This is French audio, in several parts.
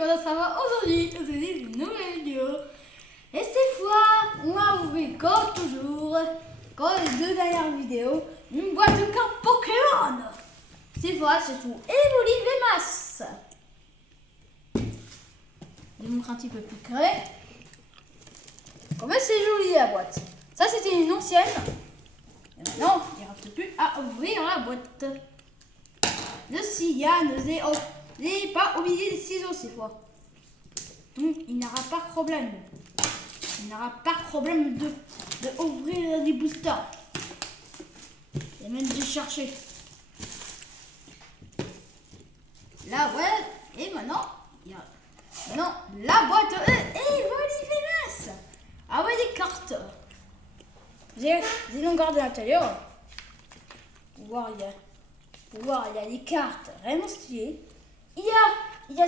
comment ça va aujourd'hui? C'est une nouvelle vidéo. Et cette fois, on va ouvrir comme toujours, comme les deux dernières vidéos, une boîte de cartes Pokémon. Cette fois, c'est pour Evoli Vemas. Je vous montre un petit peu plus près. Comme c'est joli la boîte. Ça, c'était une ancienne. Et maintenant, il ne reste plus à ouvrir la boîte. Le cyan, n'ayez pas oublié les ciseaux cette fois. Donc il n'y aura pas de problème. Il n'y aura pas de problème de ouvrir les boosters. Et même de chercher. Là, ouais. Et maintenant, il y a la boîte Evoli Vemas. Ah ouais, des cartes. J'ai regardé à l'intérieur. Pour voir, il y a des cartes vraiment stylées. Il y a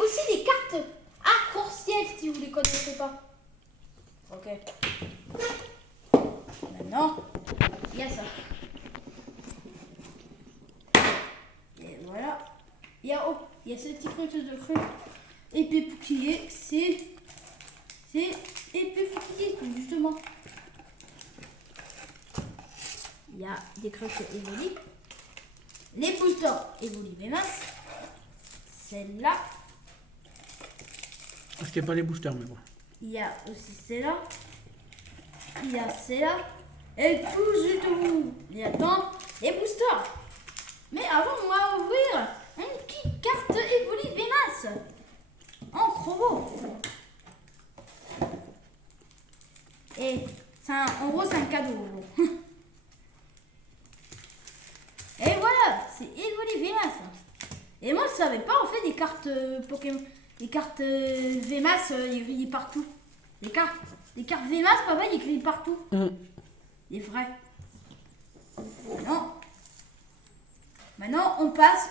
aussi des cartes arc-en-ciel si vous les connaissez pas. Ok. Maintenant, il y a ça. Et voilà. Il y a ce petit truc de truc. Épée bouclier, c'est épée bouclier justement. Il y a des crocs Evoli. Les boosters Evoli Vemas. Celle-là. C'était pas les boosters, mais bon. Il y a aussi celle-là. Il y a celle-là. Et tout juste vous. Et attends, les boosters. Mais avant, on va ouvrir une petite carte Evoli Vemas. En trop beau. Et en gros, c'est un cadeau. Et voilà, c'est Evoli Vemas. Et moi, je savais pas, en fait, des cartes Pokémon, des cartes Vemas, il écrit partout. Les cartes Vemas, papa, il écrit partout. Les vrais. Maintenant, on passe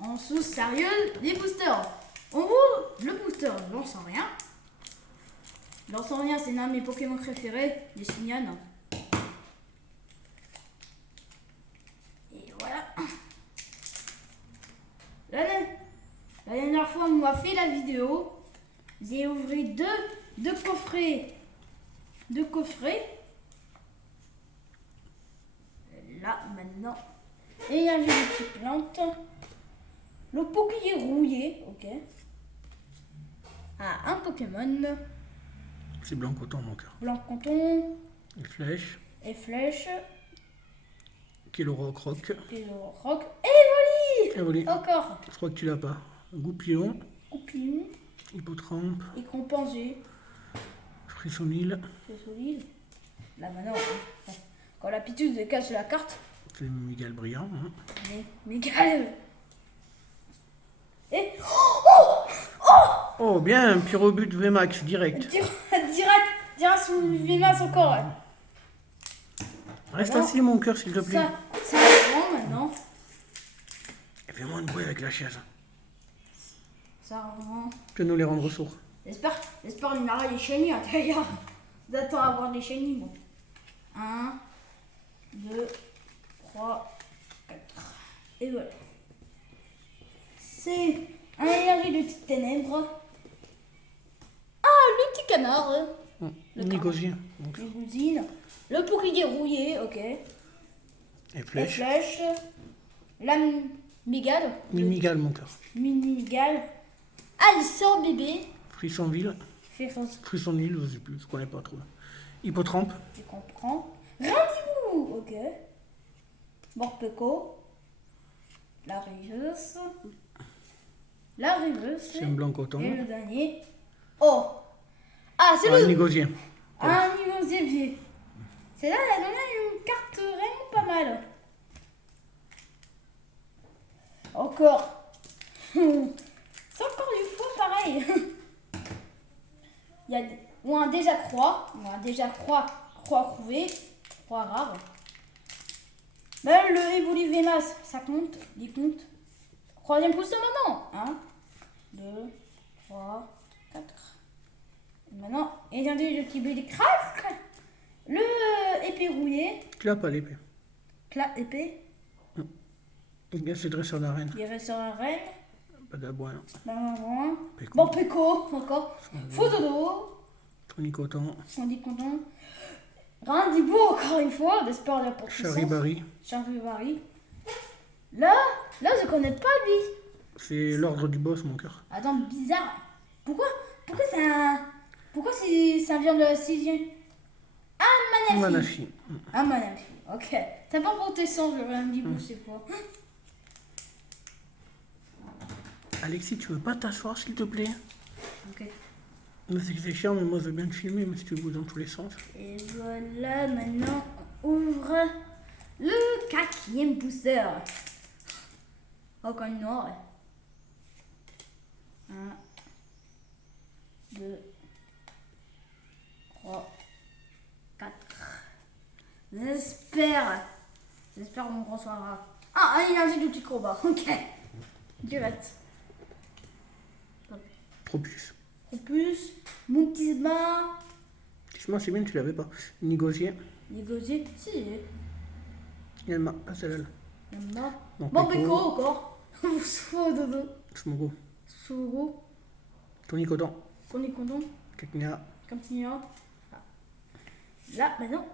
en sous sérieux les boosters. En gros, le booster, j'en sens rien. J'en sens rien, c'est l'un de mes Pokémon préférés, les Signon. La dernière fois, on m'a fait la vidéo. J'ai ouvert deux coffrets. Là, maintenant. Et il y a des petites plantes. Le Poké rouillé, ok. Ah, un Pokémon. C'est blanc coton, mon cœur. Blanc coton. Et flèche. Kiloroc. Rock. Evoli. Encore. Je crois que tu l'as pas. Goupillon. Hippotrampe. Et compensé. Frissonil. Là maintenant, quand la pitude cache la carte. C'est Miguel Brillant. Miguel. Et Oh, bien, Pyrobut VMAX, direct. Direct sous Vemas encore. Ouais. Reste assis, mon cœur, s'il te plaît. Ça rend maintenant. Et fais-moi une bruit avec la chaise. Ça rend. Tu veux nous les rendre sourds. J'espère qu'il n'y aura des chenilles à l'intérieur. J'attends à voir des chenilles, bon. 1, 2, 3, 4. Et voilà. C'est un énergie de petites ténèbres. Ah, le petit canard. Négosien. Nigousine. Le Poké rouillé, ok. Et flèche. La Migale. Minigal, mon cœur. Minigal. Ah, il sort bébé. Frissonville. Frissonil, je sais plus, je connais pas trop. Hippotrampe. Je comprends. Rendez-vous, ok. Morpeko. La riveuse. C'est un blanc coton. Et le dernier. Oh. Ah, c'est le Négosien. Un Négosien. C'est là, elle a donné une carte vraiment pas mal. Encore. C'est encore une fois pareil. Ou un déjà croix. Croix trouvée. Croix rare. Même le Evoli Vemas, ça compte. Il compte. Troisième position maintenant. 1, 2, 3, 4. Et maintenant, il y a le petit blé craft. Le épée rouillée. Tu l'as pas l'épée. Épée. C'est dresseur d'arène. Il reste sur la reine. Vagabond. Bon, Péco, encore. Fododo. Tony Coton. On dit content. Randibo, encore une fois. D'espoir de pour Charibari. Charibari. Là, je connais pas lui. C'est l'ordre du boss, mon cœur. Attends, bizarre. Pourquoi ça vient de la sixième? Ah, Manafi. Ah, Manafi. Ok. T'as pas pour tes sens, le Randibo, c'est quoi? Alexis, tu veux pas t'asseoir, s'il te plaît? Ok. C'est chiant, mais moi, je veux bien te filmer, mais si tu veux dans tous les sens. Et voilà, maintenant, on ouvre le 4e booster. Encore une noire. 1, 2, 3, 4. J'espère qu'on reçoira. Ah, un énergie du petit combat. Ok. Direct. Tropius. Tropius. Montisma. Montisma, c'est bien, tu l'avais pas. Négocier. Négocier. Si. Yelma, pas celle-là. Yelma. Bon, Péco encore. Dodo. Smogo. Sogo. Tony Coton. Tony Condon. Kaknia. Campignon. Ah. Là, maintenant.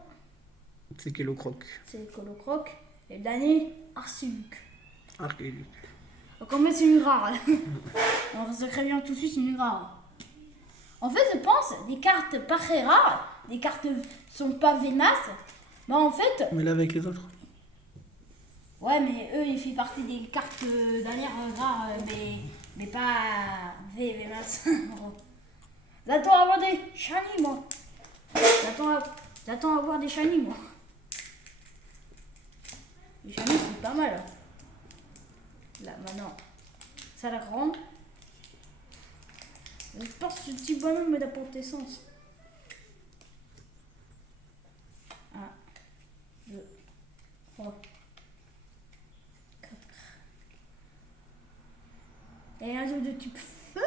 C'est Kelo Croc. C'est Colocroc. Et le dernier, Arceluc. Arceluc. Donc en fait, c'est une rare. On se bien tout de suite, c'est une rare. En fait, je pense, des cartes pas très rares, des cartes sont pas Vémas. Bah en fait. Mais là, avec les autres. Ouais, mais eux, ils font partie des cartes dernières rares, mais pas Vémas. J'attends à avoir des shiny, moi. J'attends à avoir des shiny, moi. Les shiny, c'est pas mal. Là, maintenant, ça la grande. Je pense que ce petit bonhomme me apporte sens. 1, 2, 3, 4. Et un jeu de type feu.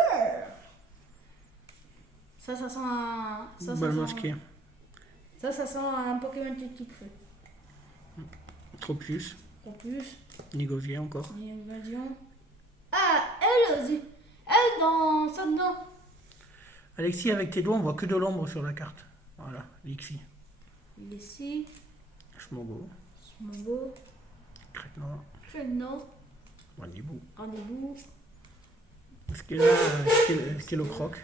Ça sent un. Balle masquée. Ça sent un Pokémon de type feu. Tropius. Tropius. Négocier encore. Invasion. Ah, elle aussi. Elle dans ça dedans. Alexis, avec tes doigts, on voit que de l'ombre sur la carte. Voilà, Lixi. Ici. Smogo. Smogo. Crétnor. Crétnor. Rendez-vous. Rendez-vous. Est-ce qu'il a Kelo Croc?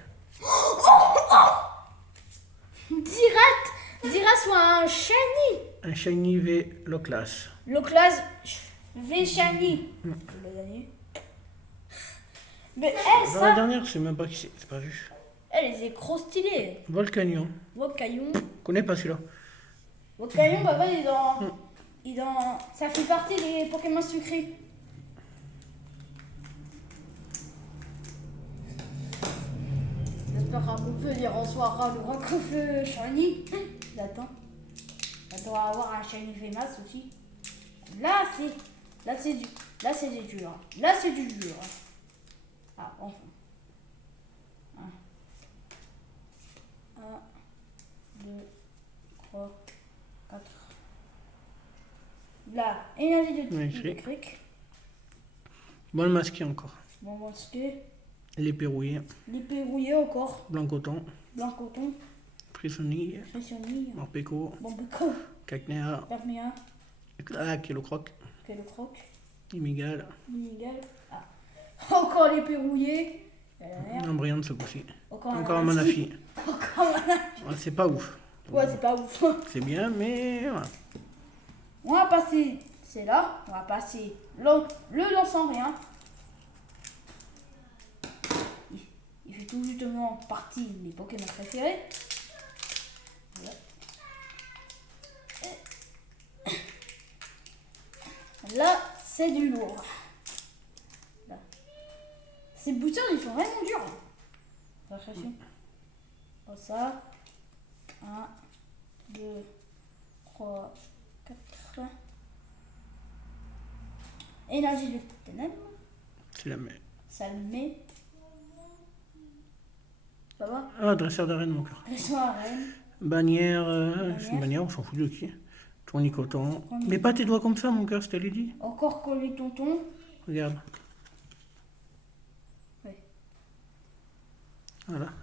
Direct soit un shiny. Un shiny V Loclas. Loclas V shiny. Le dernier. Mais elle, Dans la dernière, je sais même pas qui c'est pas vu. Elle est trop stylée. Volcanion. Volcanion. Je connais pas celui-là. Volcanion, papa, il est dans. Ça fait partie des Pokémon sucrés. J'espère qu'un coup de feu, il reçoira le grand coup de feu shiny. J'attends. On va avoir un shiny Vémas aussi. Là, c'est du dur. Là, c'est du dur. Ah, enfin. 1, 2, 3, 4. Là, énergie de cric. Bon masqué encore. Bon masqué. L'épée rouillée. L'épée rouillée encore. Blanc coton. Blanc coton. Prisonnier. Prisonnier. Morpeko. Bon Péco. Cacnea. Permia. Ah, Kelo Croc. Kelo Croc. Imigal. Minigal. Ah. Encore l'épée rouillée. Embryon ce coup-ci. Encore un Manafi. Encore un Manafi. Ouais, c'est pas ouf. Ouais, c'est pas ouf. C'est bien, mais voilà. On va passer, c'est là, on va passer le lançant rien. Il fait tout justement partie de mes Pokémon préférés. Voilà. Là, c'est du lourd. Là. Ces boosters, ils sont vraiment durs. Attention. Comme ça. 1, 2, 3, 4. Énergie de ténèbres. C'est la même. Ça le met. Ça va? Ah, dresseur d'arène, mon cœur. Dresseur d'arène. Bannière. Bannière, on s'en fout de qui. Tournicoton. Mais pas tes doigts comme ça, mon cœur, je te l'ai dit. Encore collé tonton. Regarde.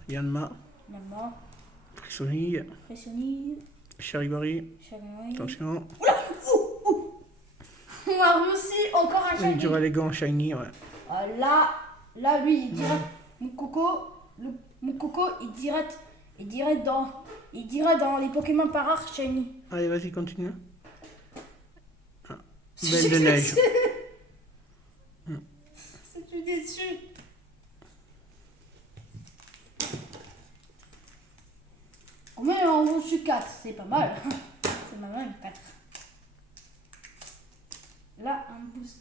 Yanma, Yama, Frissonille, Pressionnille, Charivari, Chagrin. attention. On a réussi encore un Et shiny. Duralégant Shiny, ouais. Ah, là, lui, il dirait, mon coco, il dirait dans les Pokémon par rare shiny. Allez, vas-y, continue. Ah, Belle de neige. Je suis déçu. Combien en vaut sur 4? C'est pas mal. C'est pas mal, 4. Là, un booster.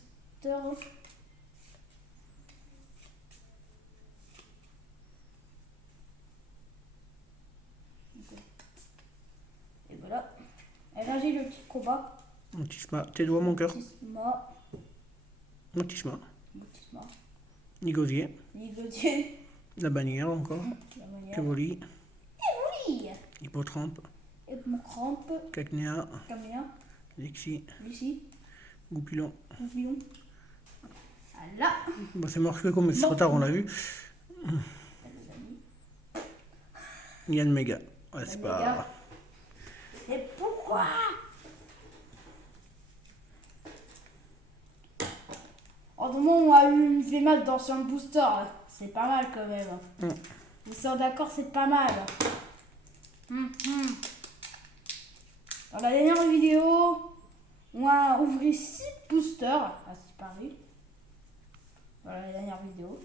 Et voilà. Et là, j'ai le petit combat. Motisma, tes doigts, mon cœur. Motisma. Motisma. Motisma. Nigosier. Nigodier. La bannière encore. La manière. Kevoli. Oui. Hippotrampe. Et mon crampe. Cacnea. Caméa. Lexi. Lucie. Goupilon. Goupillon. Voilà. Bon, c'est marqué comme c'est trop tard, on l'a vu. Les amis. Yann Mega. Ouais, c'est Yann pas. Mega. Et pourquoi? En ce moment, on a eu une VMAX dans un booster. C'est pas mal quand même. Vous êtes d'accord, c'est pas mal. Dans la dernière vidéo, on a ouvert 6 boosters. Ah, c'est pareil. Dans la dernière vidéo.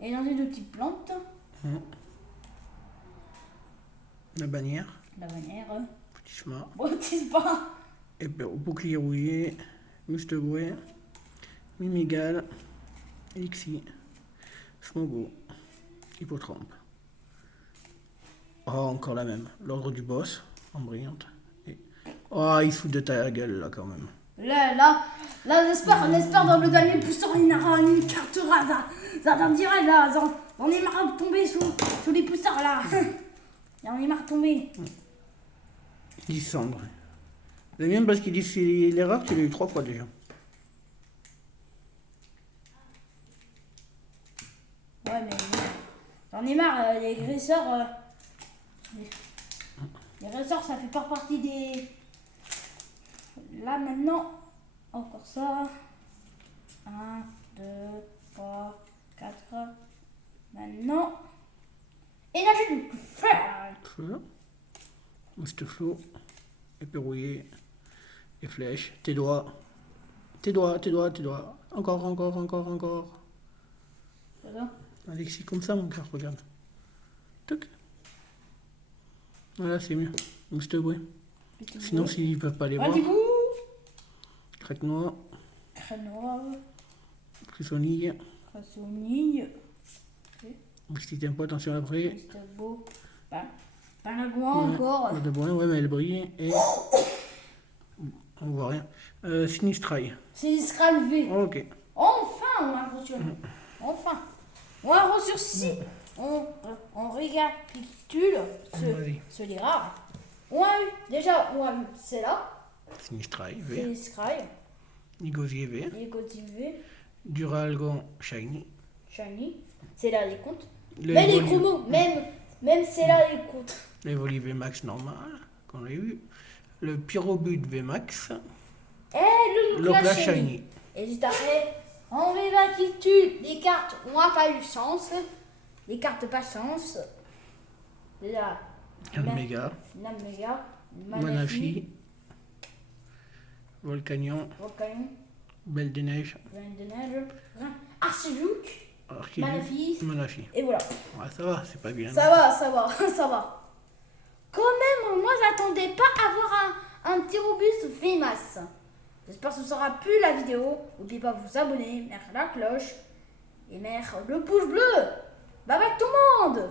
Et dans une petite plante. La bannière. La bannière. Motisma. Baptise pas. Et bouclier rouillé. Musteboué. Mimigal. Lexi. Smogo. Hippotrampe. Oh, encore la même. L'ordre du boss. En brillante. Et... Oh, il se fout de ta gueule là quand même. Là, j'espère dans le dernier booster, il y aura une carte rare. Ça dirait là, on est marre de tomber sous les boosters là. On est marre de tomber. Lysandre. C'est bien parce qu'il dit c'est l'erreur, tu l'as eu 3 fois déjà. Ouais, mais j'en ai marre, les graisseurs. Les graisseurs, ça fait pas partie des. Là maintenant, encore ça. 1, 2, 3, 4. Maintenant. Énergie du feu. Feu. Mousteflo. Épée rouillée. Et flèches. Tes doigts. Tes doigts. Encore. C'est ça? Alexis, comme ça, mon cœur, regarde. Toc. Voilà, c'est mieux. Mousteboué. Sinon, s'ils ne peuvent pas les voir. Du coup. Crête noire. Crâne noir. Frissonille. Crasonille. Si t'aimes pas, attention après. C'était beau. Panagouin encore. De bois, ouais, mais elle brille. Et. On voit rien. Sinistrail. C'est Scral V. Ok. Enfin, on a reçu. Enfin. On a reçu 6. On récapitule Vas-y. ce rares. On a eu, déjà, c'est là. Sinistrail, C'est V. Scry. Nigosier, V. Les V. Duralgon, Shiny. Shiny. C'est là les comptes. Les Mais les Voli- chromos, même c'est là les comptes. Les Voli VMAX normal, qu'on a eu. Le Pyrobut VMAX. Et le Clash Shiny. Et juste après, on récapitule les cartes. On n'a pas eu chance. Les cartes pas chance. Déjà. Méga. Naméga. Manafi. Volcanion. Volcanion. Belle des Neiges. Reine de neige. Archiduc. Archiduc. Manafi. Et voilà. Ouais, ça va, c'est pas bien. Ça va. Quand même, moi j'attendais pas à avoir un petit robuste VMAX. J'espère que ce sera plus la vidéo. N'oubliez pas de vous abonner, mettre la cloche et mettre le pouce bleu. Bye bye tout le monde.